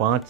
5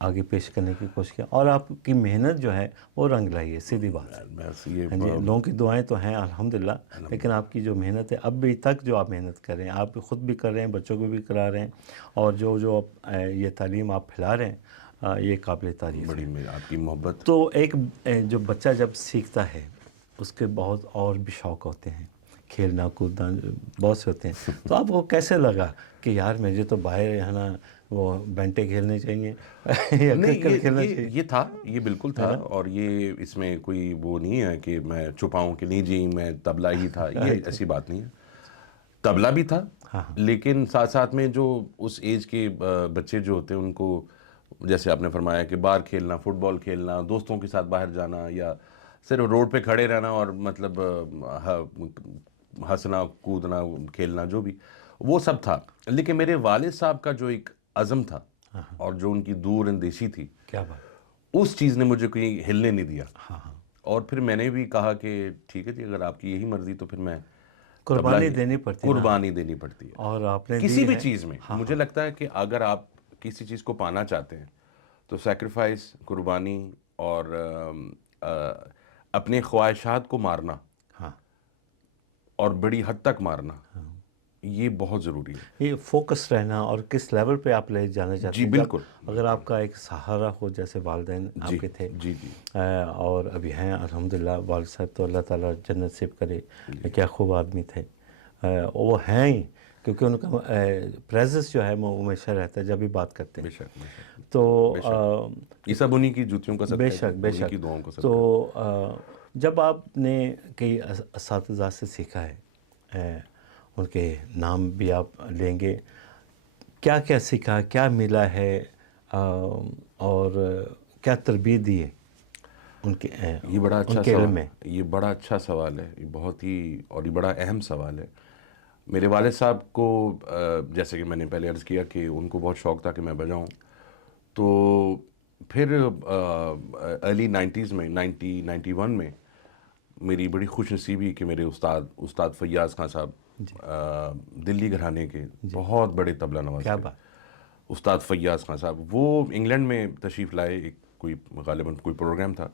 آگے پیش کرنے کی کوشش کیا، اور آپ کی محنت جو ہے وہ رنگ لائی ہے، سیدھی بات ہے. بس یہ ہاں جی، لوگوں کی دعائیں تو ہیں الحمدللہ، لیکن آپ کی جو محنت ہے اب بھی تک جو آپ محنت کر رہے ہیں، آپ خود بھی کر رہے ہیں، بچوں کو بھی کرا رہے ہیں، اور جو یہ تعلیم آپ پھیلا رہے ہیں یہ قابل تعریف ہے. بڑی آپ کی محبت. تو ایک جو بچہ جب سیکھتا ہے اس کے بہت اور بھی شوق ہوتے ہیں، کھیلنا کودنا بہت سے ہوتے ہیں. تو آپ کو کیسے لگا کہ یار مجھے تو باہر ہے نا وہ بینٹے کھیلنے چاہیے یا کرکٹ کھیلنا چاہیے؟ یہ تھا، یہ بالکل تھا، اور یہ اس میں کوئی وہ نہیں ہے کہ میں چھپاؤں کہ نہیں جی میں طبلہ ہی تھا، یہ ایسی بات نہیں ہے. طبلہ بھی تھا، لیکن ساتھ ساتھ میں جو اس ایج کے بچے جو ہوتے ہیں ان کو جیسے آپ نے فرمایا کہ باہر کھیلنا، فٹ بال کھیلنا، دوستوں کے ساتھ باہر جانا، یا صرف روڈ پہ کھڑے رہنا اور مطلب ہنسنا کودنا کھیلنا، جو بھی وہ سب تھا. لیکن میرے والد صاحب کا جو ایک عزم تھا اور جو ان کی دور اندیشی تھی، کیا بات، اس چیز نے مجھے کوئی ہلنے نہیں دیا. اور پھر میں نے بھی کہا کہ ٹھیک ہے جی، اگر آپ کی یہی مرضی تو پھر میں قربانی دینی پڑتی ہے، قربانی دینی پڑتی ہے. اور آپ نے کسی بھی چیز میں مجھے لگتا ہے کہ اگر آپ کسی چیز کو پانا چاہتے ہیں تو سیکریفائس، قربانی، اور اپنے خواہشات کو مارنا اور بڑی حد تک مارنا، یہ بہت ضروری ہے. یہ فوکس رہنا، اور کس لیول پہ آپ لے جانا چاہتے ہیں. جی بالکل. اگر آپ کا ایک سہارا ہو جیسے والدین آپ کے تھے، جی جی، اور ابھی ہیں الحمدللہ، والد صاحب تو اللہ تعالیٰ جنت نصیب کرے، کیا خوب آدمی تھے. وہ ہیں ہی، کیونکہ ان کا پریزنس جو ہے وہ ہمیشہ رہتا ہے جب بھی بات کرتے ہیں. بے شک. تو یہ سب انہی کی جوتیوں کا صدقہ ہے، بے شک بے انہی شک. کی دعاؤں کا صدقہ. تو جب آپ نے کئی اساتذہ سے سیکھا ہے، ان کے نام بھی آپ لیں گے، کیا کیا سیکھا، کیا ملا ہے، اور کیا تربیت دی ہے ان کے یہ بڑا اچھا علم سوال، میں؟ یہ بڑا اچھا سوال ہے، یہ بہت ہی، اور یہ بڑا اہم سوال ہے. میرے والد صاحب کو جیسے کہ میں نے پہلے عرض کیا کہ ان کو بہت شوق تھا کہ میں بجاؤں. تو پھر ارلی 90s میں 91 میں میری بڑی خوش نصیبی کہ میرے استاد فیاض خان صاحب، دلی گھرانے کے بہت بڑے طبلہ نواز کیا تھے. بات، استاد فیاض خان صاحب وہ انگلینڈ میں تشریف لائے، ایک کوئی غالباً کوئی پروگرام تھا.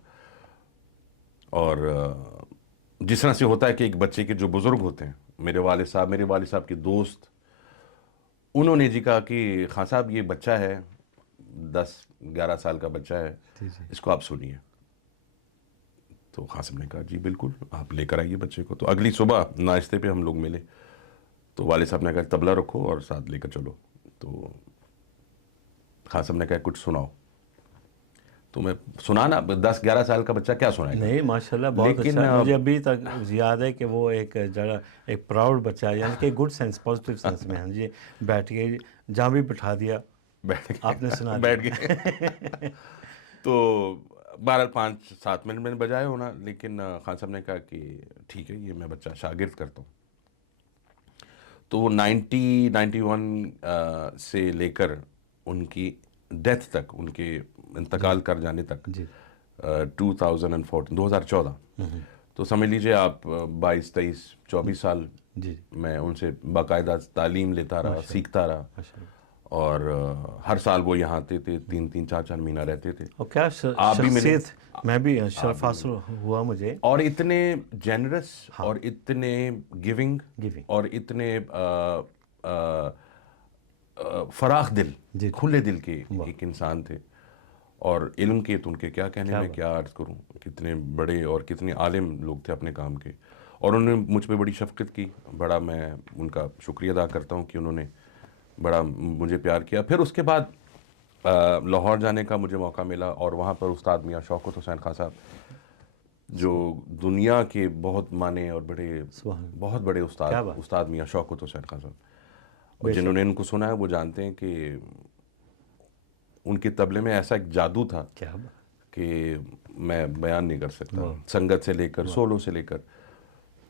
اور جس طرح سے ہوتا ہے کہ ایک بچے کے جو بزرگ ہوتے ہیں، میرے والد صاحب کے دوست، انہوں نے جی کہا کہ خان صاحب یہ بچہ ہے، 10-11 سال کا بچہ ہے، اس کو آپ سنیے. تو خان صاحب نے کہا جی بالکل آپ لے کر آئیے بچے کو. تو اگلی صبح ناشتے پہ ہم لوگ ملے، تو والد صاحب نے کہا طبلہ رکھو اور ساتھ لے کر چلو. تو خان صاحب نے کہا کچھ سناؤ. تو میں سنانا، 10-11 سال کا بچہ کیا سنائے گا. نہیں ماشاءاللہ بہت اچھا. مجھے ابھی تک یاد ہے کہ وہ ایک جگہ ایک پراؤڈ بچہ ہے، یعنی کہ گڈ سینس، پازیٹیو سینس میں. ہاں جی، بیٹھ کے جہاں بھی بٹھا دیا آپ نے سنا بیٹھ گئے. تو 5-7 منٹ میں نے بجائے ہونا، لیکن خان صاحب نے کہا کہ ٹھیک ہے یہ میں بچہ شاگرد کرتا ہوں. تو وہ 91 سے لے کر ان کی ڈیتھ تک، ان کے انتقال کر جانے تک، 2014 تو سمجھ لیجئے آپ 22-23-24 سال میں ان سے باقاعدہ تعلیم لیتا رہا، سیکھتا رہا. اور ہر سال وہ یہاں آتے تھے، 3-4 مہینہ رہتے تھے. اور کیا شخصیت، میں بھی شرف حاصل ہوا مجھے. اور اتنے جنرس اور اتنے گیونگ اور اتنے فراخ دل، کھلے دل کے ایک انسان تھے. اور علم کے تو ان کے کیا کہنے، میں کیا عرض کروں، کتنے بڑے اور کتنے عالم لوگ تھے اپنے کام کے. اور انہوں نے مجھ پہ بڑی شفقت کی، بڑا میں ان کا شکریہ ادا کرتا ہوں کہ انہوں نے بڑا مجھے پیار کیا. پھر اس کے بعد لاہور جانے کا مجھے موقع ملا، اور وہاں پر استاد میاں شوکت حسین خان صاحب جو دنیا کے بہت مانے اور بہت بڑے استاد میاں شوکت حسین خان صاحب، اور جنہوں نے ان کو سنا ہے وہ جانتے ہیں کہ ان کے طبلے میں ایسا ایک جادو تھا کہ میں بیان نہیں کر سکتا. سنگت سے لے کر سولو سے لے کر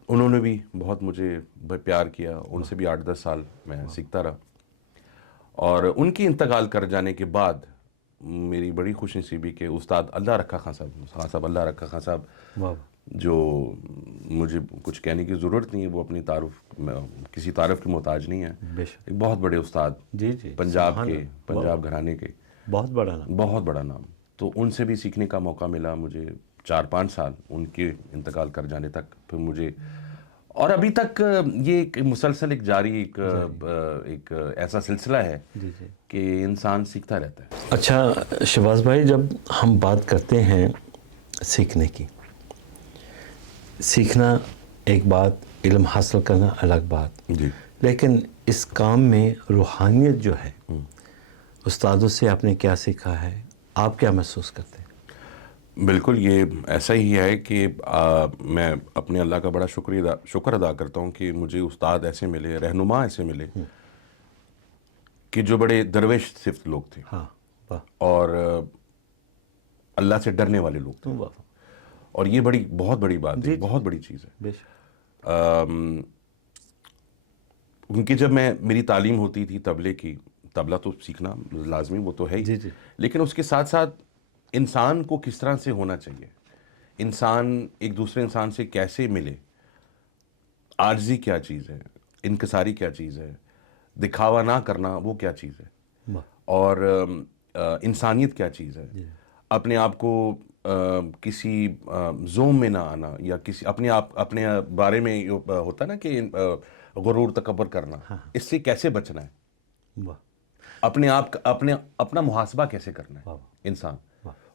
انہوں نے بھی بہت مجھے پیار کیا. ان سے بھی 8-10 سال میں سیکھتا رہا. اور ان کی انتقال کر جانے کے بعد میری بڑی خوش نصیبی کہ استاد اللہ رکھا خان صاحب جو مجھے کچھ کہنے کی ضرورت نہیں ہے، وہ اپنی کسی تعارف کی محتاج نہیں ہے. ایک بہت بڑے استاد، پنجاب گھرانے کے. بہت بڑا نام. بہت بڑا نام. تو ان سے بھی سیکھنے کا موقع ملا مجھے 4-5 سال ان کے انتقال کر جانے تک. پھر مجھے اور ابھی تک یہ ایک مسلسل ایک جاری ایک ایسا سلسلہ ہے جی جی. کہ انسان سیکھتا رہتا ہے. اچھا شہباز بھائی، جب ہم بات کرتے ہیں سیکھنے کی، سیکھنا ایک بات، علم حاصل کرنا الگ بات، جی. لیکن اس کام میں روحانیت جو ہے، استادوں سے آپ نے کیا سیکھا ہے، آپ کیا محسوس کرتے ہیں؟ بالکل یہ ایسا ہی ہے کہ میں اپنے اللہ کا بڑا شکر ادا کرتا ہوں کہ مجھے استاد ایسے ملے، رہنما ایسے ملے کہ جو بڑے درویش صفت لوگ تھے. ہاں. واہ. اور اللہ سے ڈرنے والے لوگ تھے. واہ. اور یہ بہت بڑی بات ہے، بہت بڑی چیز ہے. بے شک. کیونکہ جب میری تعلیم ہوتی تھی طبلے کی، طبلہ تو سیکھنا لازمی وہ تو ہے ہی، جی جی. لیکن اس کے ساتھ ساتھ انسان کو کس طرح سے ہونا چاہیے، انسان ایک دوسرے انسان سے کیسے ملے، عاجزی کیا چیز ہے، انکساری کیا چیز ہے، دکھاوا نہ کرنا وہ کیا چیز ہے، واہ. اور انسانیت کیا چیز ہے، اپنے آپ کو کسی زوم میں نہ آنا، یا کسی اپنے بارے میں ہوتا نا کہ غرور تکبر کرنا، اس سے کیسے بچنا ہے، واہ. اپنے آپ اپنا محاسبہ کیسے کرنا ہے انسان.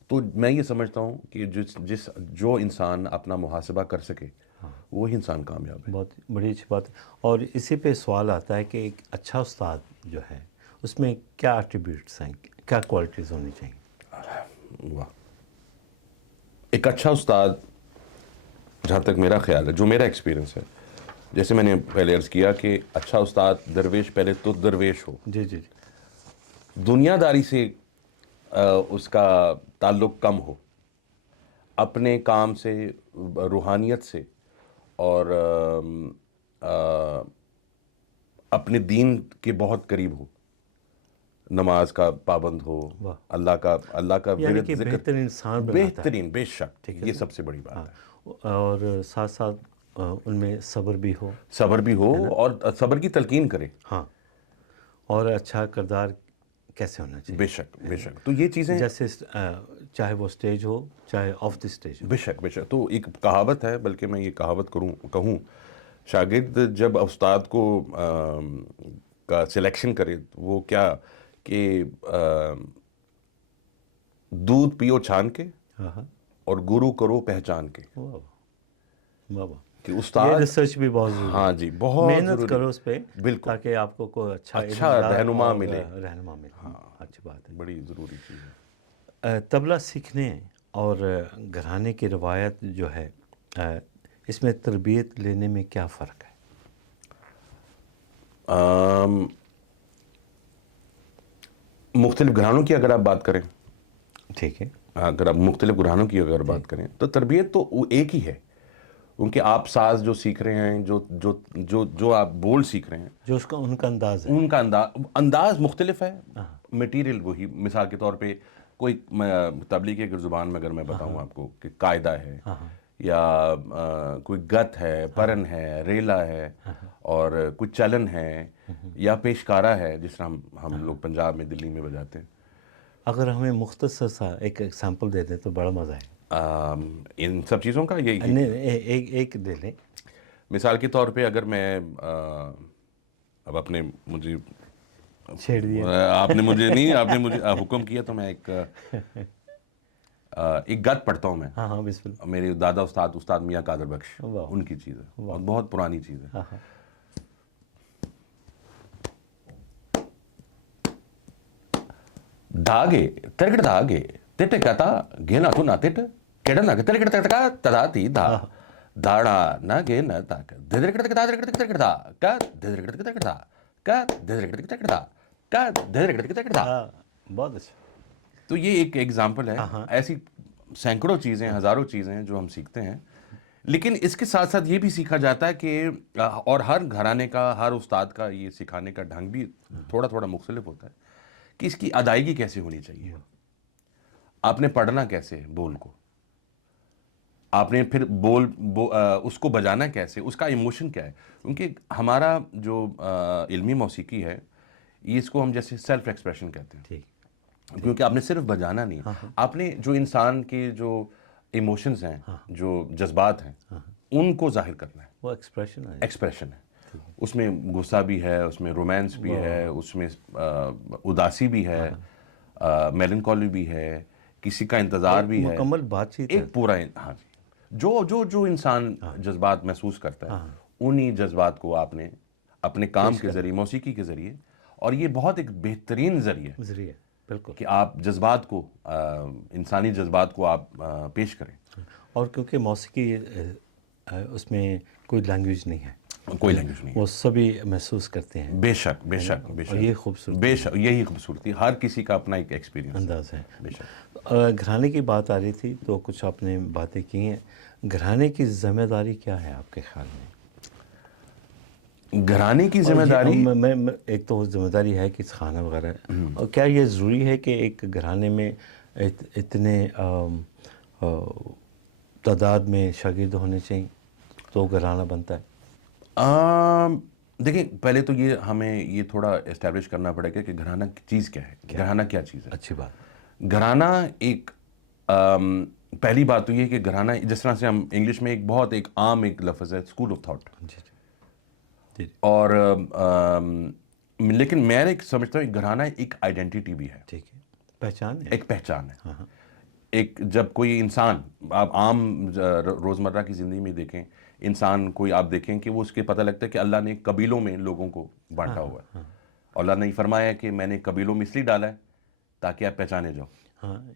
تو میں یہ سمجھتا ہوں کہ جو انسان اپنا محاسبہ کر سکے وہی انسان کامیاب ہے. بہت بڑی اچھی بات ہے. اور اسی پہ سوال آتا ہے کہ ایک اچھا استاد جو ہے اس میں کیا ایٹریبیوٹس ہیں، کیا کوالٹیز ہونی چاہیے؟ واہ. ایک اچھا استاد، جہاں تک میرا خیال ہے، جو میرا ایکسپیرینس ہے، جیسے میں نے پہلے عرض کیا کہ اچھا استاد درویش پہلے تو درویش ہو، جی جی جی. دنیا داری سے اس کا تعلق کم ہو، اپنے کام سے، روحانیت سے، اور اپنے دین کے بہت قریب ہو، نماز کا پابند ہو، اللہ کا یعنی ورد کہ ذکر، بہتر انسان بناتا ہے. بہترین، بے شک یہ سب سے بڑی بات ہے. اور ساتھ ساتھ ان میں صبر بھی ہو. صبر بھی ہو اور صبر کی تلقین کرے. ہاں. اور اچھا کردار کیسے ہونا چاہیے. بے شک بے شک. تو یہ چیزیں جیسے چاہے وہ اسٹیج ہو چاہے آف دی اسٹیج ہو. بے شک بے شک. تو ایک کہاوت ہے، بلکہ میں یہ کہاوت کہوں، شاگرد جب استاد کو کا سلیکشن کرے وہ کیا کہ دودھ پیو چھان کے اور گرو کرو پہچان کے. واہ. کہ استاد، یہ ریسرچ بھی بہت ضروری ہے. ہاں جی، بہت محنت کرو اس پہ، بالکل، تاکہ آپ کو کوئی اچھا رہنما ملے. رہنما ملے. ہاں، اچھی بات ہے. بڑی ضروری چیز ہے. طبلہ سیکھنے اور گھرانے کی روایت جو ہے، اس میں تربیت لینے میں کیا فرق ہے؟ مختلف گھرانوں کی اگر آپ بات کریں، ٹھیک ہے، اگر آپ مختلف گھرانوں کی اگر بات کریں تو تربیت تو ایک ہی ہے، کیونکہ آپ ساز جو سیکھ رہے ہیں، جو آپ بول سیکھ رہے ہیں، جو اس کا ان کا انداز ہے، ان کا انداز مختلف ہے، میٹیریل وہی. مثال کے طور پہ کوئی تبلیغ کی زبان میں اگر میں بتاؤں آپ کو کہ قاعدہ ہے، یا کوئی گت ہے، پرن ہے، ریلا ہے، اور کوئی چلن ہے، یا پیشکارا ہے، جس طرح ہم لوگ پنجاب میں، دلی میں بجاتے ہیں. اگر ہمیں مختصر سا ایک ایگزامپل دے دیں تو بڑا مزہ ہے. ان سب چیزوں کا ایک دے لیں. مثال کے طور پہ اگر میں اب مجھے چھیڑ دیا، آپ نے مجھے حکم کیا تو میں ایک گت پڑھتا ہوں. میں ہاں بسم اللہ. میرے دادا استاد میاں قادر بخش، ان کی چیز ہے، اور بہت پرانی چیز ہے. دھاگے ترکڑ دھاگے تٹ کتا گھنا تو نہ تٹ کڑ نہ ترکڑ تٹکا تدا تی دھا داڑا نہ گے نہ تاک ددرکڑ تک دادرکڑ تک ترکڑ دا کا ددرکڑ تک ترکڑ دا کا ددرکڑ تک ترکڑ دا کا ددرکڑ تک ترکڑ دا. بہت اچھا. تو یہ ایک ایگزامپل ہے. ایسی سینکڑوں چیزیں، ہزاروں چیزیں ہیں جو ہم سیکھتے ہیں. لیکن اس کے ساتھ ساتھ یہ بھی سیکھا جاتا ہے کہ اور ہر گھرانے کا، ہر استاد کا یہ سکھانے کا ڈھنگ بھی تھوڑا تھوڑا مختلف ہوتا ہے کہ اس کی ادائیگی کیسے ہونی چاہیے، آپ نے پڑھنا کیسے بول کو، آپ نے پھر اس کو بجانا کیسے، اس کا ایموشن کیا ہے. کیونکہ ہمارا جو علمی موسیقی ہے، اس کو ہم جیسے سیلف ایکسپریشن کہتے ہیں. کیونکہ آپ نے صرف بجانا نہیں، آپ نے جو انسان کے جو ایموشنز ہیں، جو جذبات ہیں، ان کو ظاہر کرنا ہے. وہ ایکسپریشن ہے. ایکسپریشن ہے، اس میں غصہ بھی ہے، اس میں رومانس بھی ہے، اس میں اداسی بھی ہے، میلنکولی بھی ہے، کسی کا انتظار بھی ہے، مکمل بات چیت ہے. ایک پورا. ہاں جی، جو انسان جذبات محسوس کرتا ہے، انہی جذبات کو آپ نے اپنے کام کے ذریعے، موسیقی کے ذریعے، اور یہ بہت ایک بہترین ذریعہ بالکل کہ آپ جذبات کو، انسانی جذبات کو آپ پیش کریں. اور کیونکہ موسیقی اس میں کوئی لینگویج نہیں ہے، کوئی لینگویج نہیں، وہ سبھی محسوس کرتے ہیں. بے شک بے شک بے اور یہ شک خوبصورتی بے شک، یہی خوبصورتی، ہر کسی کا اپنا ایک ایکسپیرینس انداز ہے. بے شک. گھرانے کی بات آ رہی تھی تو کچھ آپ نے باتیں کی ہیں. گھرانے کی ذمہ داری کیا ہے آپ کے خیال میں؟ گھرانے کی ذمہ داری، میں ایک تو ذمہ داری ہے کہ کھانا وغیرہ، اور کیا یہ ضروری ہے کہ ایک گھرانے میں اتنے تعداد میں شاگرد ہونے چاہیے تو گھرانہ بنتا ہے؟ دیکھیں، پہلے تو یہ ہمیں یہ تھوڑا اسٹیبلش کرنا پڑے گا کہ گھرانہ چیز کیا ہے، گھرانہ کیا چیز ہے. اچھی بات. گھرانہ ایک، پہلی بات تو یہ کہ گھرانہ جس طرح سے ہم انگلش میں ایک عام ایک لفظ ہے، اسکول آف تھاٹ. جی. اور لیکن میں سمجھتا ہوں گھرانہ ایک آئیڈینٹیٹی بھی ہے. ٹھیک ہے، پہچان ہے، ایک پہچان ہے. ایک جب کوئی انسان، آپ عام روزمرہ کی زندگی میں دیکھیں، انسان کوئی آپ دیکھیں کہ وہ اس کے پتہ لگتا ہے کہ اللہ نے قبیلوں میں لوگوں کو بانٹا ہوا ہے، اور اللہ نے فرمایا کہ میں نے قبیلوں میں اس لیے ڈالا ہے تاکہ آپ پہچانے جاؤ.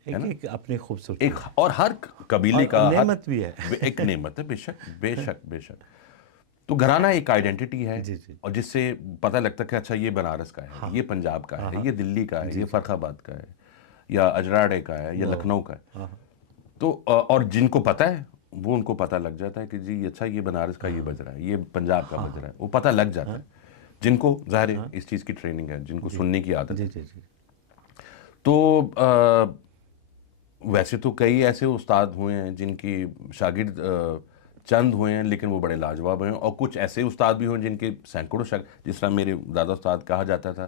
ایک اپنی خوبصورتی، ایک، اور ہر قبیلے کا نعمت بھی ہے، ایک نعمت ہے. بے شک بے شک بے شک. تو گھرانہ ایک آئیڈینٹی ہے، اور جس سے پتہ لگتا ہے کہ اچھا یہ بنارس کا ہے، یہ پنجاب کا ہے، یہ دلی کا ہے، یہ فرخ آباد کا ہے، یا اجراڑے کا ہے، یا لکھنؤ کا ہے. تو اور جن کو پتہ ہے وہ ان کو پتہ لگ جاتا ہے کہ جی اچھا یہ بنارس کا یہ بج رہا ہے، یہ پنجاب کا بج رہا ہے، وہ پتہ لگ جاتا ہے. جن کو ظاہر ہے اس چیز کی ٹریننگ ہے، جن کو سننے کی عادت ہے. تو ویسے تو کئی ایسے استاد ہوئے ہیں جن کی شاگرد چند ہوئے ہیں لیکن وہ بڑے لاجواب ہیں، اور کچھ ایسے استاد بھی ہوئے جن کے سینکڑوں جس طرح میرے دادا استاد کہا جاتا تھا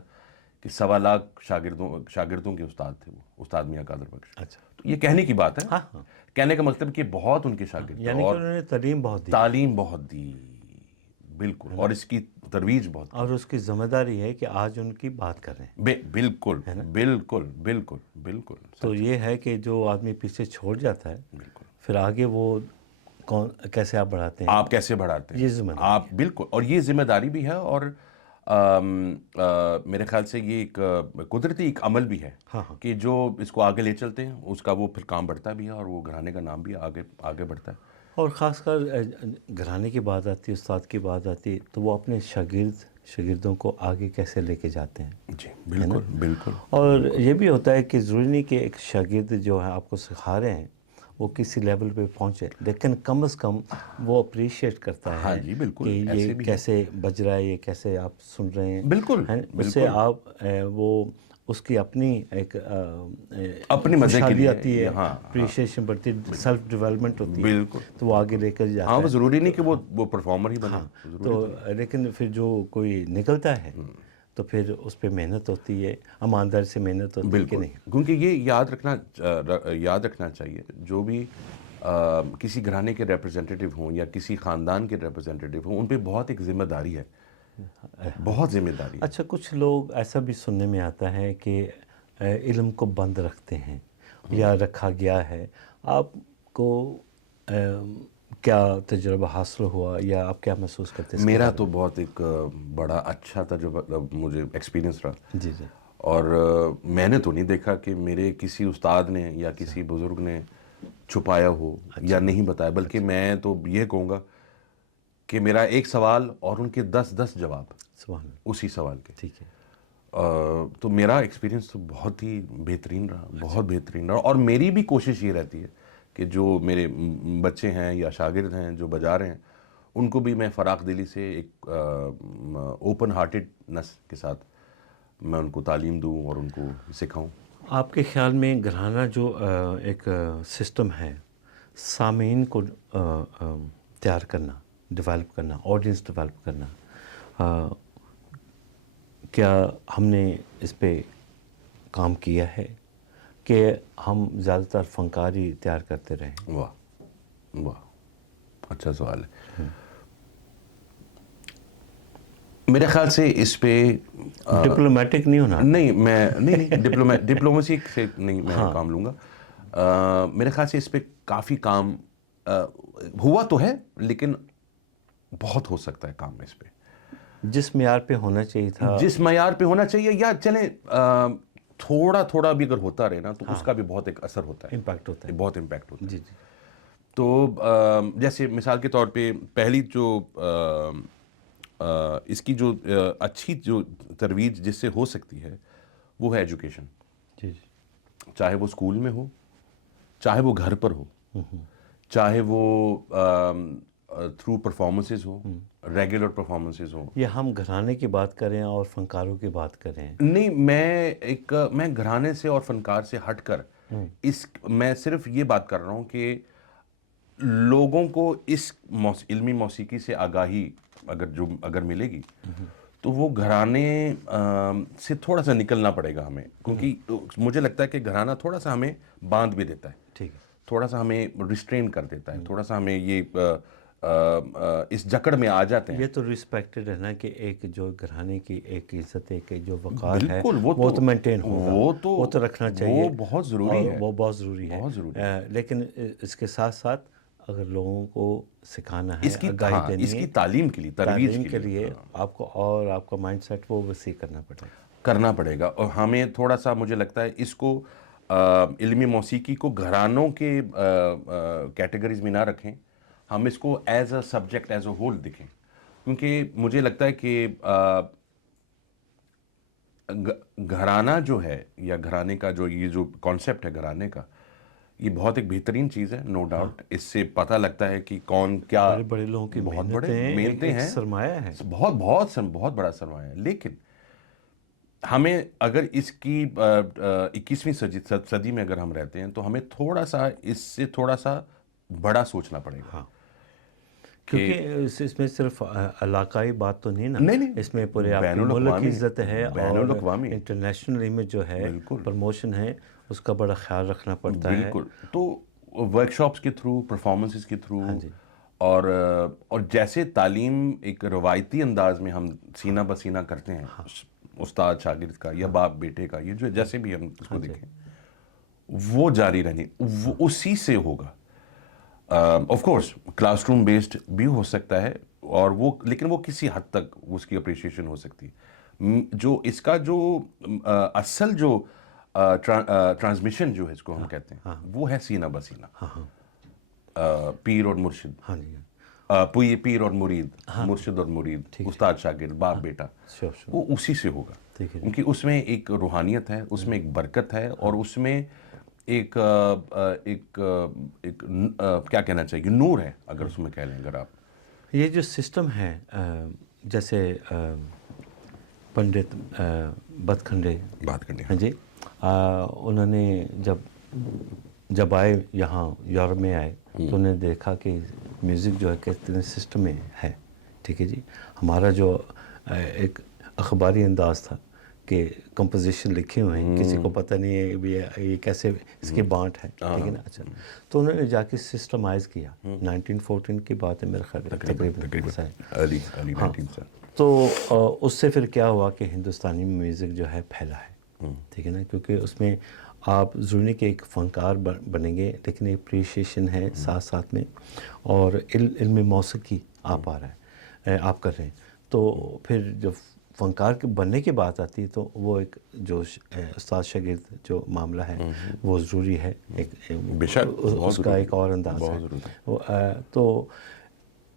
کہ 1.25 لاکھ شاگردوں کے استاد تھے وہ، استاد میاں قادر بخش. اچھا، تو یہ کہنے کی بات ہے، کہنے کا مطلب کہ بہت ان کے شاگرد تھے، یعنی کہ اور انہوں نے تعلیم بہت دی. بالکل، اور اس کی ترویج بہت کی. اور اس کی ذمہ داری ہے کہ آج ان کی بات کر رہے ہیں. بالکل بالکل بالکل بالکل. تو یہ ہے کہ جو آدمی پیچھے چھوڑ جاتا ہے، بالکل، پھر آگے وہ کیسے آپ بڑھاتے ہیں، آپ کیسے بڑھاتے ہیں، یہ ذمہ داری آپ بالکل. اور یہ ذمہ داری بھی ہے، اور میرے خیال سے یہ ایک قدرتی ایک عمل بھی ہے کہ جو اس کو آگے لے چلتے ہیں اس کا وہ پھر کام بڑھتا بھی ہے، اور وہ گھرانے کا نام بھی آگے بڑھتا ہے. اور خاص کر گھرانے کی بات آتی ہے، استاد کی بات آتی ہے، تو وہ اپنے شاگردوں کو آگے کیسے لے کے جاتے ہیں. جی بالکل بالکل. اور یہ بھی ہوتا ہے کہ ضروری نہیں کہ ایک شاگرد جو ہے آپ کو سکھا رہے ہیں وہ کسی لیول پہ پہنچے، لیکن کم از کم وہ اپریشیٹ کرتا ہے. ہاں جی بالکل. کہ یہ کیسے بج رہا ہے، یہ کیسے آپ سن رہے ہیں. بالکل. اس سے آپ وہ اس کی اپنی ایک اپنی مزے کے لیے آتی ہے، اپریشیشن بڑھتی ہے، سیلف ڈیولپمنٹ ہوتی ہے. بالکل. تو وہ آگے لے کر جاتا ہے. ہاں، وہ ضروری نہیں کہ وہ پرفارمر ہی بنے. تو لیکن پھر جو کوئی نکلتا ہے تو پھر اس پہ محنت ہوتی ہے، ایمانداری سے محنت ہوتی ہے کہ نہیں. کیونکہ یہ یاد رکھنا چاہیے، جو بھی کسی گھرانے کے ریپرزینٹیٹیو ہوں یا کسی خاندان کے ریپرزینٹیٹیو ہوں، ان پہ بہت ایک ذمہ داری ہے، بہت ذمہ داری. اچھا، کچھ لوگ ایسا بھی سننے میں آتا ہے کہ علم کو بند رکھتے ہیں یا رکھا گیا ہے. آپ کو کیا تجربہ حاصل ہوا یا آپ کیا محسوس کرتے ہیں؟ میرا تو بہت ایک بڑا اچھا تجربہ مجھے ایکسپیرینس رہا. جی جی. اور میں نے تو نہیں دیکھا کہ میرے کسی استاد نے یا کسی بزرگ نے چھپایا ہو یا نہیں بتایا، بلکہ میں تو یہ کہوں گا کہ میرا ایک سوال اور ان کے 10 جواب اسی سوال کے. ٹھیک ہے. تو میرا ایکسپیرینس تو بہت ہی بہترین رہا، بہت بہترین رہا. اور میری بھی کوشش یہ رہتی ہے کہ جو میرے بچے ہیں یا شاگرد ہیں جو بجا رہے ہیں، ان کو بھی میں فراخ دلی سے ایک اوپن ہارٹیڈنس کے ساتھ میں ان کو تعلیم دوں اور ان کو سکھاؤں. آپ کے خیال میں گھرانہ جو ایک سسٹم ہے، سامعین کو تیار کرنا، ڈیولپ کرنا، آڈینس ڈیولپ کرنا، کیا ہم نے اس پہ کام کیا ہے کہ ہم زیادہ تر فنکار ہی تیار کرتے رہیں؟ واہ واہ، اچھا سوال ہے. میرے خیال سے اس پہ ڈپلومیٹک نہیں ہونا. نہیں میں نہیں ڈپلومیسی سے نہیں میں کام لوں گا. میرے خیال سے اس پہ کافی کام ہوا تو ہے، لیکن بہت ہو سکتا ہے کام اس پہ. جس معیار پہ ہونا چاہیے تھا، جس معیار پہ ہونا چاہیے، یا چلیں تھوڑا تھوڑا بھی اگر ہوتا رہے نا تو اس کا بھی بہت ایک اثر ہوتا ہے، امپیکٹ ہوتا ہے. بہت امپیکٹ ہوتا ہے. جی جی. تو جیسے مثال کے طور پہ پہلی جو اس کی جو اچھی جو ترویج جس سے ہو سکتی ہے وہ ہے ایجوکیشن. جی جی. چاہے وہ اسکول میں ہو، چاہے وہ گھر پر ہو، چاہے وہ تھرو پرفارمنسز ہو، ریگولر پرفارمنسز ہوں. یہ ہم گھرانے کی بات کریں اور فنکاروں کی بات کریں؟ نہیں، میں گھرانے سے اور فنکار سے ہٹ کر میں صرف یہ بات کر رہا ہوں کہ لوگوں کو اس علمی موسیقی سے آگاہی اگر ملے گی تو وہ گھرانے سے تھوڑا سا نکلنا پڑے گا ہمیں، کیونکہ مجھے لگتا ہے کہ گھرانہ تھوڑا سا ہمیں باندھ بھی دیتا ہے، ٹھیک ہے، تھوڑا سا ہمیں ریسٹرین کر دیتا ہے، تھوڑا سا ہمیں یہ اس جکڑ میں آ جاتے ہیں. یہ تو رسپیکٹڈ ہے نا کہ ایک جو گھرانے کی ایک عزت، ایک جو وقار ہے بالکل، وہ تو مینٹین ہوگا، وہ تو رکھنا چاہیے، وہ بہت ضروری ہے، وہ بہت ضروری ہے. بہت ضروری ہے. لیکن اس کے ساتھ ساتھ اگر لوگوں کو سکھانا ہے، آگاہی دینی اس کی ہے، تعلیم کے لیے، ترویج تعلیم کے لیے آپ کو اور آپ کا مائنڈ سیٹ وہ وسیع کرنا پڑے گا. اور ہمیں تھوڑا سا مجھے لگتا ہے اس کو علمی موسیقی کو گھرانوں کے کیٹیگریز میں نہ رکھیں، ہم اس کو as a subject, as a whole دیکھیں. کیونکہ مجھے لگتا ہے کہ گھرانہ جو ہے یا گھرانے کا یہ جو کانسیپٹ ہے گھرانے کا، یہ بہت ایک بہترین چیز ہے، نو ڈاؤٹ. اس سے پتہ لگتا ہے کہ کون کیا، بڑے بڑے لوگوں کی بہت بڑے محنتیں ہیں، سرمایہ ہے، بہت بڑا سرمایہ ہے. لیکن ہمیں اگر اس کی 21ویں صدی میں اگر ہم رہتے ہیں تو ہمیں تھوڑا سا اس سے تھوڑا سا بڑا سوچنا پڑے گا. کیونکہ اس میں صرف علاقائی بات تو نہیں نا، نہیں، اس میں پورے آپ کے ملک کی عزت ہے، بین اور الاقوامی انٹرنیشنل امیج جو ہے، پروموشن ہے، اس کا بڑا خیال رکھنا پڑتا ہے. بالکل. تو ورکشاپس کے تھرو، پرفارمنسز کے تھرو، اور جیسے تعلیم ایک روایتی انداز میں ہم سینہ بسینہ کرتے ہیں، استاد شاگرد کا یا باپ بیٹے کا، یہ جو جیسے بھی ہم اس کو دیکھیں، وہ جاری رہنی، وہ اسی سے ہوگا. Of course class room based بھی ہو سکتا ہے، اور لیکن وہ کسی حد تک اس کی اپریشیشن ہو سکتی ہے. جو اس کا جو اصل جو ٹرانسمیشن جو ہے اس کو ہم کہتے ہیں، وہ ہے سینہ بسینہ، پیر اور مرشد، پیر اور مرید، مرشد اور مرید، استاد شاگرد، باپ بیٹا، وہ اسی سے ہوگا. کیونکہ اس میں ایک روحانیت ہے، اس میں ایک برکت ہے، اور اس میں ایک کیا کہنا چاہیے، نور ہے اگر اس میں کہہ لیں. اگر آپ یہ جو سسٹم ہے، جیسے پنڈت بت کھنڈے، ہاں جی، انہوں نے جب آئے یہاں یورپ میں آئے تو انہوں نے دیکھا کہ میوزک جو ہے کتنے سسٹم میں ہے. ٹھیک ہے جی. ہمارا جو ایک اخباری انداز تھا کہ کمپوزیشن لکھے ہوئے ہیں، کسی کو پتہ نہیں ہے بھی یہ کیسے اس کی بانٹ ہے. ٹھیک ہے نا. اچھا، تو انہوں نے جا کے سسٹمائز کیا. 1914 کی بات ہے میرے خیال میں، تقریباً. تو اس سے پھر کیا ہوا کہ ہندوستانی میوزک جو ہے پھیلا ہے. ٹھیک ہے نا. کیونکہ اس میں آپ ضروری کہ ایک فنکار بنیں گے، لیکن اپریشیشن ہے ساتھ ساتھ میں، اور علم موسیقی آپ آپ کر رہے ہیں. تو پھر جب فنکار کے بننے کی بات آتی ہے تو وہ ایک جو استاد شاگرد جو معاملہ ہے وہ ضروری ہے، اس کا ایک اور انداز ہے. تو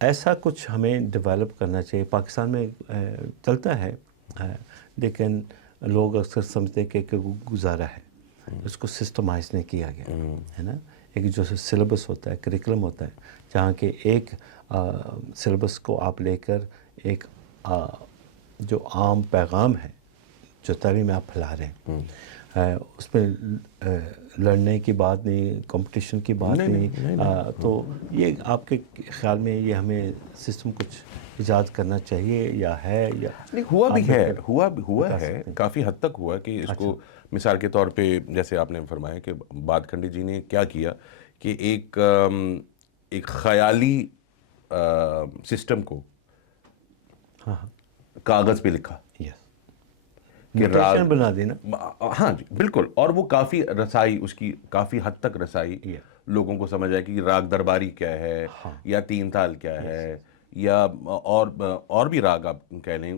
ایسا کچھ ہمیں ڈیولپ کرنا چاہیے. پاکستان میں چلتا ہے، لیکن لوگ اکثر سمجھتے کہ گزارا ہے، اس کو سسٹمائز نہیں کیا گیا ہے نا. ایک جو سلیبس ہوتا ہے، کریکلم ہوتا ہے، جہاں کہ ایک سلیبس کو آپ لے کر ایک جو عام پیغام ہے جو تعلیم آپ پھیلا رہے ہیں، اس میں لڑنے کی بات نہیں، کمپٹیشن کی بات نہیں، تو یہ آپ کے خیال میں یہ ہمیں سسٹم کچھ ایجاد کرنا چاہیے یا ہے یا نہیں ہوا بھی ہے، ہوا ہے کافی حد تک ہوا کہ اس کو مثال کے طور پہ جیسے آپ نے فرمایا کہ باد کھنڈی جی نے کیا کیا کہ ایک خیالی سسٹم کو کاغذ پہ لکھا کہ راگ بنا دینا. ہاں جی بالکل، اور وہ کافی رسائی، اس کی کافی حد تک رسائی لوگوں کو سمجھ آئے کہ راگ درباری کیا ہے یا تین تال کیا ہے یا اور بھی راگ آپ کہہ لیں،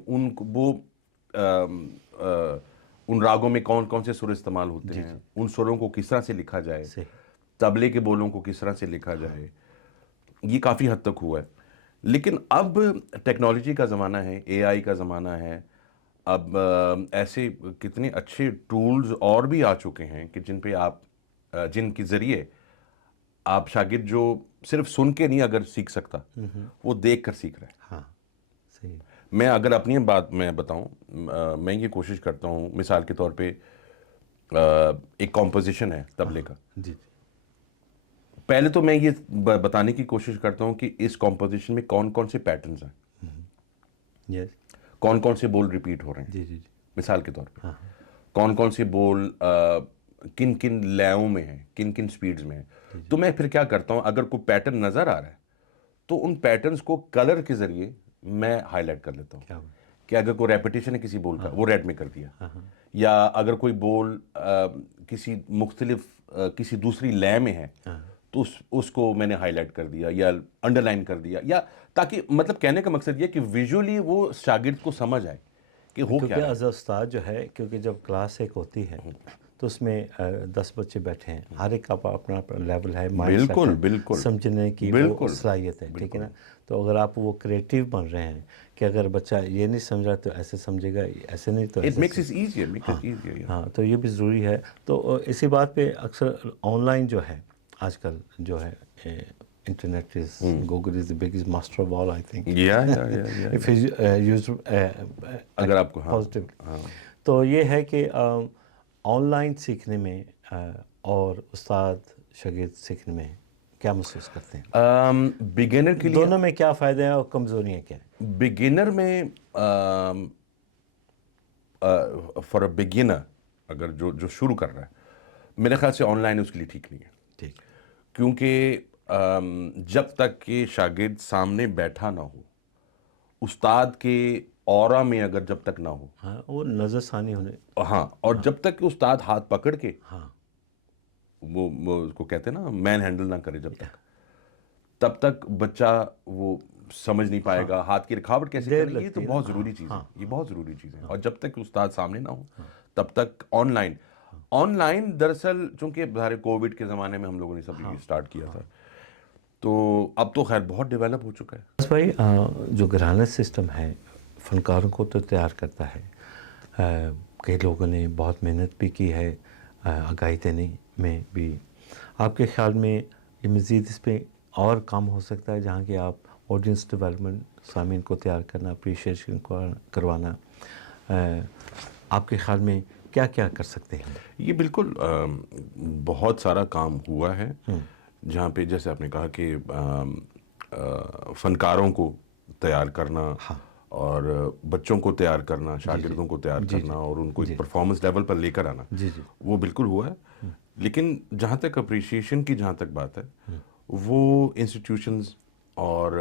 ان راگوں میں کون کون سے سر استعمال ہوتے ہیں، ان سروں کو کس طرح سے لکھا جائے، طبلے کے بولوں کو کس طرح سے لکھا جائے، یہ کافی حد تک ہوا ہے. لیکن اب ٹیکنالوجی کا زمانہ ہے، اے آئی کا زمانہ ہے، اب ایسے کتنے اچھے ٹولز اور بھی آ چکے ہیں کہ جن کے ذریعے آپ شاگرد جو صرف سن کے نہیں اگر سیکھ سکتا، وہ دیکھ کر سیکھ رہا ہے. ہاں صحیح. میں اگر اپنی بات میں بتاؤں، میں یہ کوشش کرتا ہوں، مثال کے طور پہ ایک کمپوزیشن ہے طبلے کا، جی پہلے تو میں یہ بتانے کی کوشش کرتا ہوں کہ اس کمپوزیشن میں کون کون سے پیٹرنز ہیں، یس، کون کون سے بول ریپیٹ ہو رہے ہیں. جی جی جی. مثال کے طور پہ کون کون سے بول کن کن لیوں میں ہیں، کن کن سپیڈز میں ہیں. تو میں پھر کیا کرتا ہوں، اگر کوئی پیٹرن نظر آ رہا ہے تو ان پیٹرنز کو کلر کے ذریعے میں ہائی لائٹ کر لیتا ہوں کہ اگر کوئی ریپیٹیشن ہے کسی بول کا، وہ ریڈ میں کر دیا، یا اگر کوئی بول کسی مختلف کسی دوسری لے میں ہے تو اس کو میں نے ہائی لائٹ کر دیا یا انڈر لائن کر دیا، یا تاکہ مطلب کہنے کا مقصد یہ کہ ویژولی وہ شاگرد کو سمجھ آئے کہ ہو کیا کیونکہ ہے. ایز اے استاد جو ہے، کیونکہ جب کلاس ایک ہوتی ہے تو اس میں 10 بچے بیٹھے ہیں، ہر ایک کا اپنا لیول ہے، مائنڈ سیٹ ہے، بالکل سمجھنے کی وہ صلاحیت ہے، ٹھیک ہے نا. تو اگر آپ وہ کریٹیو بن رہے ہیں کہ اگر بچہ یہ نہیں سمجھ رہا تو ایسے سمجھے گا، ایسے نہیں تو It makes it easier. ہاں، تو یہ بھی ضروری ہے. تو اسی بات پہ اکثر آن لائن جو ہے آج کل جو ہے، internet is Google is the biggest master of all, I think. If use اگر آپ کو پازیٹیو. تو یہ ہے کہ آن لائن سیکھنے میں اور استاد شاگرد سیکھنے میں کیا محسوس کرتے ہیں؟ بگنر کے لیے دونوں میں کیا فائدے ہیں اور کمزوریاں کیا ہیں؟ بگنر میں فار اے بگنر اگر جو شروع کر رہا ہے، میرے خیال سے آن لائن اس کے لیے ٹھیک نہیں ہے. ٹھیک. کیونکہ جب تک کہ شاگرد سامنے بیٹھا نہ ہو، استاد کے اورا میں اگر جب تک نہ ہو، ہاں، وہ نظر ثانی ہونے، ہاں، اور جب تک کہ استاد ہاتھ پکڑ کے ہاں، وہ اس کو کہتے ہیں نا مین ہینڈل نہ کرے، جب تک تب تک بچہ وہ سمجھ نہیں پائے گا ہاتھ کی رکاوٹ کیسے کرے. یہ تو بہت ضروری چیز ہے، یہ بہت ضروری چیز ہے. اور جب تک استاد سامنے نہ ہو تب تک آن لائن دراصل چونکہ ظاہر کووڈ کے زمانے میں ہم لوگوں نے سب یہ اسٹارٹ کیا تھا، تو اب تو خیر بہت ڈیولپ ہو چکا ہے. بس بھائی، جو گھرانہ سسٹم ہے فنکاروں کو تو تیار کرتا ہے. کئی لوگوں نے بہت محنت بھی کی ہے آگاہی دینے میں بھی. آپ کے خیال میں یہ مزید اس پہ اور کام ہو سکتا ہے، جہاں کہ آپ آڈینس ڈیولپمنٹ، سامعین کو تیار کرنا، اپریشیشن کروانا، آپ کے خیال میں کیا کیا کر سکتے ہیں؟ یہ بالکل بہت سارا کام ہوا ہے، جہاں پہ جیسے آپ نے کہا کہ فنکاروں کو تیار کرنا اور بچوں کو تیار کرنا، شاگردوں کو تیار کرنا اور ان کو ایک پرفارمنس لیول پر لے کر آنا، وہ بالکل ہوا ہے. لیکن جہاں تک اپریشیشن کی جہاں تک بات ہے، وہ انسٹیٹیوشنز اور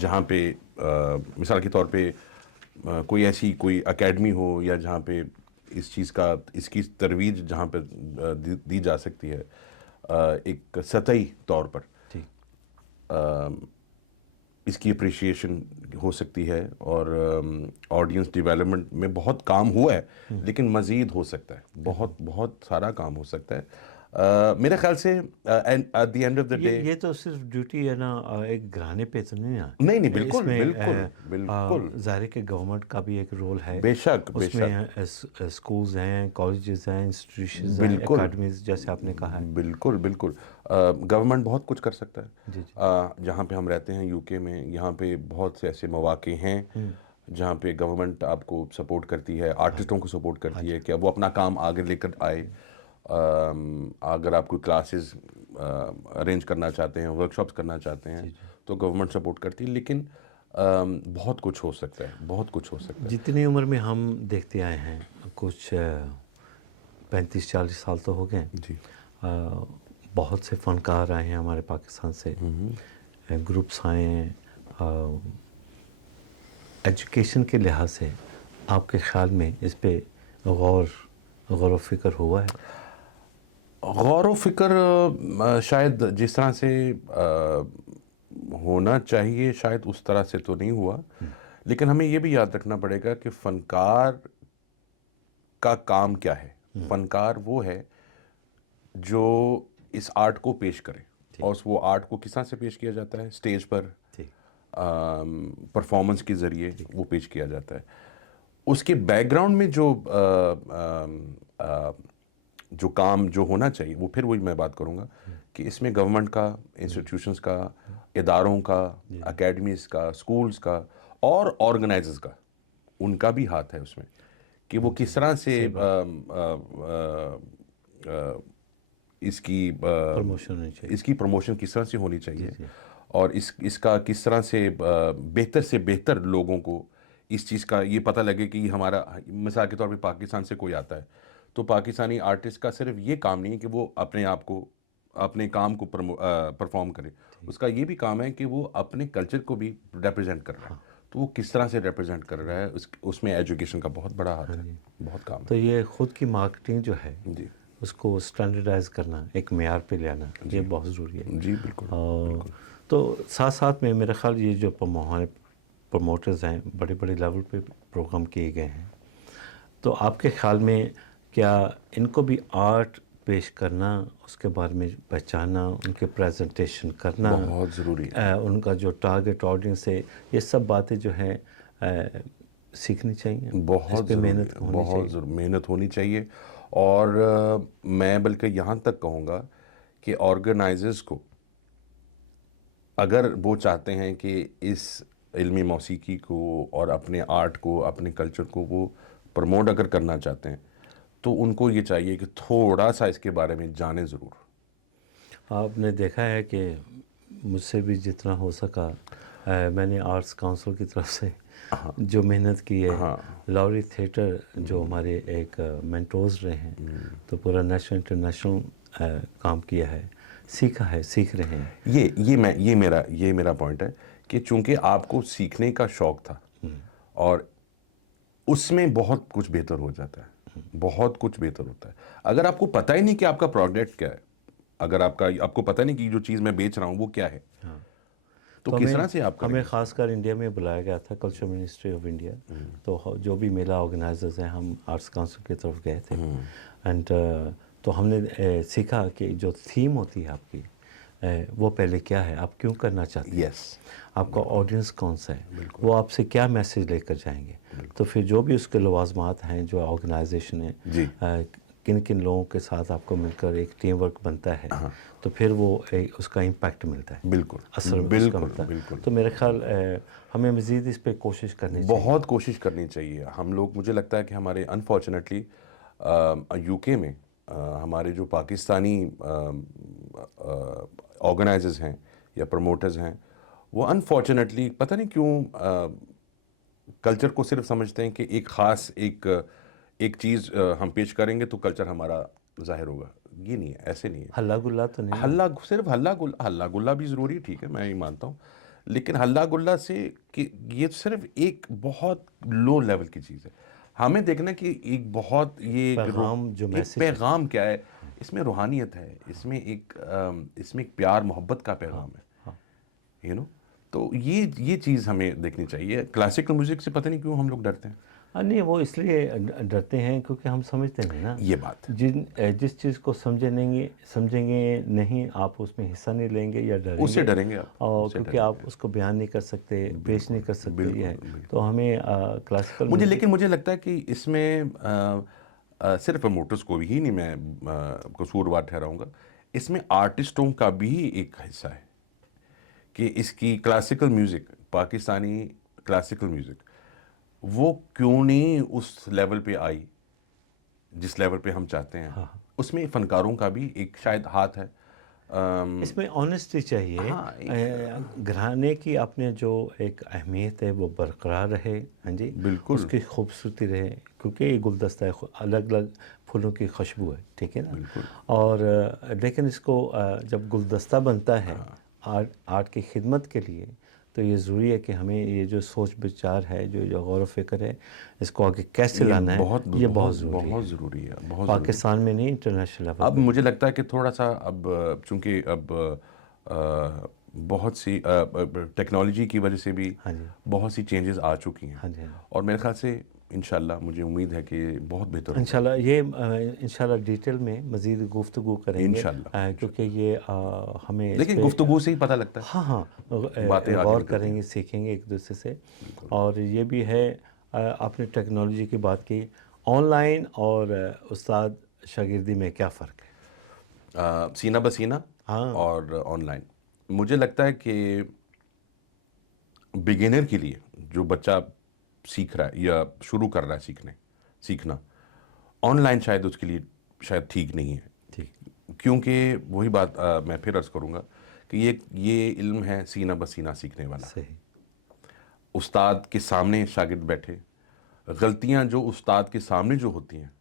جہاں پہ مثال کے طور پہ کوئی ایسی کوئی اکیڈمی ہو یا جہاں پہ اس کی ترویج جہاں پہ دی جا سکتی ہے ایک سطحی طور پر، اس کی اپریشیشن ہو سکتی ہے. اور آڈینس ڈیولپمنٹ میں بہت کام ہوا ہے، لیکن مزید ہو سکتا ہے، بہت بہت سارا کام ہو سکتا ہے. میرے خیال سے at the end of the day یہ تو صرف ڈیوٹی ہے نا ایک گھرانے پہ تو نہیں نا. نہیں بالکل بالکل ظاہر ہے کہ گورنمنٹ کا بھی ایک رول ہے، بے شک اس میں اسکولز ہیں، کالجز ہیں، انسٹیٹیوشنز ہیں، اکیڈمیز، جیسے آپ نے کہا ہے. بالکل گورنمنٹ بہت کچھ کر سکتا ہے. جہاں پہ ہم رہتے ہیں یو کے میں، یہاں پہ بہت سے ایسے مواقع ہیں جہاں پہ گورنمنٹ آپ کو سپورٹ کرتی ہے, آرٹسٹوں کو سپورٹ کرتی ہے کہ وہ اپنا کام آگے لے کر آئے. اگر آپ کوئی کلاسز ارینج کرنا چاہتے ہیں, ورک شاپس کرنا چاہتے ہیں, تو گورنمنٹ سپورٹ کرتی ہے. لیکن بہت کچھ ہو سکتا ہے, بہت کچھ ہو سکتا ہے. جتنی عمر میں ہم دیکھتے آئے ہیں, کچھ 35-40 سال تو ہو گئے, جی بہت سے فنکار آئے ہیں ہمارے پاکستان سے, گروپس آئے ہیں. ایجوکیشن کے لحاظ سے آپ کے خیال میں اس پہ غور و فکر ہوا ہے؟ غور و فکر شاید جس طرح سے ہونا چاہیے شاید اس طرح سے تو نہیں ہوا. لیکن ہمیں یہ بھی یاد رکھنا پڑے گا کہ فنکار کا کام کیا ہے. فنکار وہ ہے جو اس آرٹ کو پیش کرے, اور وہ آرٹ کو کس طرح سے پیش کیا جاتا ہے, اسٹیج پر پرفارمنس کے ذریعے وہ پیش کیا جاتا ہے. اس کے بیک گراؤنڈ میں جو کام جو ہونا چاہیے, وہ پھر وہی میں بات کروں گا کہ اس میں گورنمنٹ کا, انسٹیٹیوشنز کا, اداروں کا, اکیڈمیز کا, اسکولز کا اور آرگنائزرز کا, ان کا بھی ہاتھ ہے اس میں کہ وہ کس طرح سے اس کی پروموشن کس طرح سے ہونی چاہیے, اور اس کا کس طرح سے بہتر لوگوں کو اس چیز کا یہ پتہ لگے کہ ہمارا, مثال کے طور پہ پاکستان سے کوئی آتا ہے تو پاکستانی آرٹسٹ کا صرف یہ کام نہیں ہے کہ وہ اپنے آپ کو, اپنے کام کو پرفارم کرے. اس کا یہ بھی کام ہے کہ وہ اپنے کلچر کو بھی ریپرزینٹ کر رہا ہے. تو وہ کس طرح سے ریپرزینٹ کر رہا ہے, اس میں ایجوکیشن کا بہت بڑا ہاتھ ہے, بہت کام ہے. تو یہ خود کی مارکیٹنگ جو ہے, جی اس کو اسٹینڈرڈائز کرنا, ایک معیار پہ لانا, یہ بہت ضروری ہے. جی بالکل. تو ساتھ ساتھ میں میرا خیال یہ جو پروموٹرز ہیں, بڑے بڑے لیول پہ پروگرام کیے گئے ہیں, تو آپ کے خیال میں کیا ان کو بھی آرٹ پیش کرنا, اس کے بارے میں پہچاننا, ان کے پریزنٹیشن کرنا بہت ضروری ہے, ان کا جو ٹارگٹ آڈینس ہے, یہ سب باتیں جو ہیں سیکھنی چاہیے, بہت محنت ہونی چاہیے. اور میں بلکہ یہاں تک کہوں گا کہ آرگنائزرز کو اگر وہ چاہتے ہیں کہ اس علمی موسیقی کو اور اپنے آرٹ کو, اپنے کلچر کو وہ پروموٹ اگر کرنا چاہتے ہیں, تو ان کو یہ چاہیے کہ تھوڑا سا اس کے بارے میں جانیں ضرور. آپ نے دیکھا ہے کہ مجھ سے بھی جتنا ہو سکا میں نے آرٹس کونسل کی طرف سے جو محنت کی ہے, لاوری تھیٹر جو ہمارے ایک مینٹورز رہے ہیں, تو پورا نیشنل انٹرنیشنل کام کیا ہے, سیکھا ہے, سیکھ رہے ہیں. یہ میرا پوائنٹ ہے کہ چونکہ آپ کو سیکھنے کا شوق تھا, اور اس میں بہت کچھ بہتر ہو جاتا ہے, بہت کچھ بہتر ہوتا ہے. اگر آپ کو پتہ ہی نہیں کہ آپ کا پروڈکٹ کیا ہے, اگر آپ کو پتہ نہیں کہ جو چیز میں بیچ رہا ہوں وہ کیا ہے, تو کس طرح سے آپ ہمیں خاص کر انڈیا میں بلایا گیا تھا, کلچر منسٹری آف انڈیا, تو جو بھی میلہ آرگنائزرز ہیں, ہم آرٹس کونسل کی طرف گئے تھے. اینڈ تو ہم نے سیکھا کہ جو تھیم ہوتی ہے آپ کی, وہ پہلے کیا ہے, آپ کیوں کرنا چاہتے ہیں, آپ کا آڈینس کون سا ہے, وہ آپ سے کیا میسیج لے کر جائیں گے. تو پھر جو بھی اس کے لوازمات ہیں, جو آرگنائزیشن ہے, کن کن لوگوں کے ساتھ آپ کو مل کر ایک ٹیم ورک بنتا ہے, تو پھر وہ اس کا امپیکٹ ملتا ہے, بالکل اثر اس کا ملتا ہے. تو میرے خیال ہمیں مزید اس پہ کوشش کرنی چاہیے, بہت کوشش کرنی چاہیے. ہم لوگ, مجھے لگتا ہے کہ ہمارے انفارچونیٹلی یو کے میں ہمارے جو پاکستانی آرگنائزرز ہیں یا پروموٹرز ہیں, وہ انفارچونیٹلی پتہ نہیں کیوں کلچر کو صرف سمجھتے ہیں کہ ایک خاص ایک چیز ہم پیش کریں گے تو کلچر ہمارا ظاہر ہوگا. یہ نہیں ہے, ایسے نہیں ہے. ہلا گلا تو نہیں, صرف ہلا گلا بھی ضروری, ٹھیک ہے, میں یہ مانتا ہوں, لیکن ہلا گلا سے کہ یہ صرف ایک بہت لو لیول کی چیز ہے. ہمیں دیکھنا کہ ایک بہت یہ پیغام کیا ہے, اس میں روحانیت ہے, اس میں ایک پیار محبت کا پیغام ہے, یو نو. تو یہ چیز ہمیں دیکھنی چاہیے. کلاسیکل میوزک سے پتہ نہیں کیوں ہم لوگ ڈرتے ہیں. نہیں, وہ اس لیے ڈرتے ہیں کیونکہ ہم سمجھتے نہیں نا یہ بات. جس چیز کو سمجھیں گے نہیں, آپ اس میں حصہ نہیں لیں گے یا اس سے ڈریں گے آپ, اور کیونکہ آپ اس کو بیان نہیں کر سکتے, پیش نہیں کر سکتے. یہ ہے تو ہمیں کلاسیکل لیکن مجھے لگتا ہے کہ اس میں صرف پروموٹرز کو ہی نہیں میں قصوروار ٹھہراؤں گا, اس میں آرٹسٹوں کا بھی ایک حصہ ہے کہ اس کی classical music, Pakistani classical music وہ کیوں نہیں اس لیول پہ آئی جس لیول پہ ہم چاہتے ہیں. اس میں فنکاروں کا بھی ایک شاید ہاتھ ہے. اس میں آنیسٹی چاہیے. گھرانے کی اپنے جو ایک اہمیت ہے وہ برقرار رہے. ہاں جی, بالکل اس کی خوبصورتی رہے, کیونکہ یہ گلدستہ ہے, الگ الگ پھولوں کی خوشبو ہے, ٹھیک ہے نا. اور لیکن اس کو جب گلدستہ بنتا ہے آرٹ کی خدمت کے لیے, تو یہ ضروری ہے کہ ہمیں یہ جو سوچ بچار ہے, جو غور و فکر ہے, اس کو آگے کیسے لانا ہے, یہ بہت ضروری ہے. پاکستان میں نہیں, انٹرنیشنل لیول. اب مجھے لگتا ہے کہ تھوڑا سا اب چونکہ اب بہت سی ٹیکنالوجی کی وجہ سے بھی بہت سی چینجز آ چکی ہیں, اور میرے خیال سے انشاءاللہ مجھے امید ہے کہ بہت بہتر ہوگا. انشاءاللہ یہ انشاءاللہ ڈیٹیل میں مزید گفتگو کریں گے انشاءاللہ, کیونکہ یہ ہمیں لیکن گفتگو سے ہی پتہ لگتا ہے. ہاں, غور کریں گے, سیکھیں گے ایک دوسرے سے. اور یہ بھی ہے, آپ نے ٹیکنالوجی کی بات کی, آن لائن اور استاد شاگردی میں کیا فرق ہے؟ سینہ بسینہ اور آن لائن. مجھے لگتا ہے کہ بگنر کے لیے, جو بچہ سیکھ رہا ہے یا شروع کر رہا ہے سیکھنا, آن لائن شاید اس کے لیے شاید ٹھیک نہیں ہے. کیونکہ وہی بات میں پھر عرض کروں گا کہ یہ علم ہے سینہ بسینہ سیکھنے والا. صحیح. استاد کے سامنے شاگرد بیٹھے, غلطیاں جو استاد کے سامنے جو ہوتی ہیں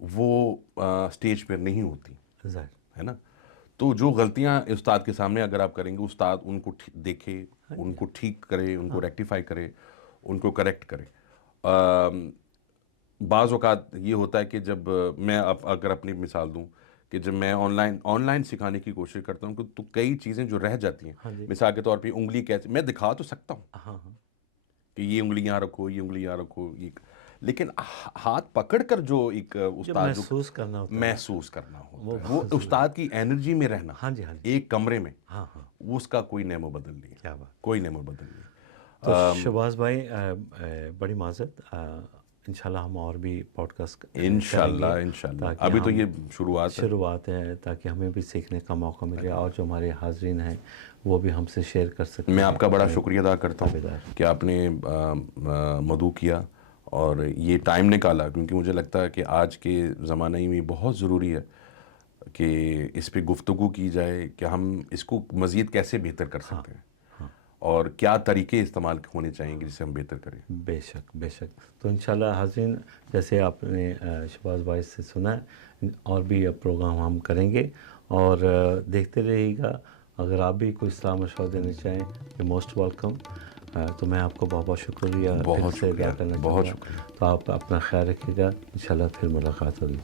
وہ اسٹیج پر نہیں ہوتی, ہے نا. تو جو غلطیاں استاد کے سامنے اگر آپ کریں گے, استاد ان کو دیکھے, ان کو ٹھیک کرے, ان کو ریکٹیفائی کرے, ان کو کریکٹ کرے. بعض اوقات یہ ہوتا ہے کہ جب میں اگر اپنی مثال دوں کہ جب میں آن لائن سکھانے کی کوشش کرتا ہوں تو کئی چیزیں جو رہ جاتی ہیں, مثال کے طور پہ انگلی کیسے, میں دکھا تو سکتا ہوں کہ یہ انگلی یہاں رکھو, یہ انگلی یہاں رکھو, لیکن ہاتھ پکڑ کر جو ایک استاد محسوس کرنا ہوتا ہے, وہ استاد کی انرجی میں رہنا ایک کمرے میں, اس کا کوئی نعم و بدل نہیں. کیا بات, کوئی نعم و بدل نہیں. تو شہباز بھائی بڑی معذرت, انشاءاللہ ہم اور بھی پوڈ کاسٹ انشاءاللہ ابھی تو یہ شروعات ہے, تاکہ ہمیں بھی سیکھنے کا موقع ملے, اور جو ہمارے حاضرین ہیں وہ بھی ہم سے شیئر کر سکیں. میں آپ کا بڑا شکریہ ادا کرتا ہوں کہ آپ نے مدعو کیا اور یہ ٹائم نکالا, کیونکہ مجھے لگتا ہے کہ آج کے زمانے میں بہت ضروری ہے کہ اس پہ گفتگو کی جائے کہ ہم اس کو مزید کیسے بہتر کر سکتے ہیں, اور کیا طریقے استعمال ہونے چاہیے جس سے ہم بہتر کریں. بے شک بے شک. تو انشاءاللہ حاضرین, جیسے آپ نے شہباز بھائی سے سنا, اور بھی اب پروگرام ہم کریں گے, اور دیکھتے رہیے گا. اگر آپ بھی کوئی صلاح مشورہ دینا چاہیں, یہ موسٹ ویلکم. تو میں آپ کو بہت بہت شکریہ بہت شکریہ. تو آپ اپنا خیال رکھیے گا, انشاءاللہ پھر ملاقات ہوگی.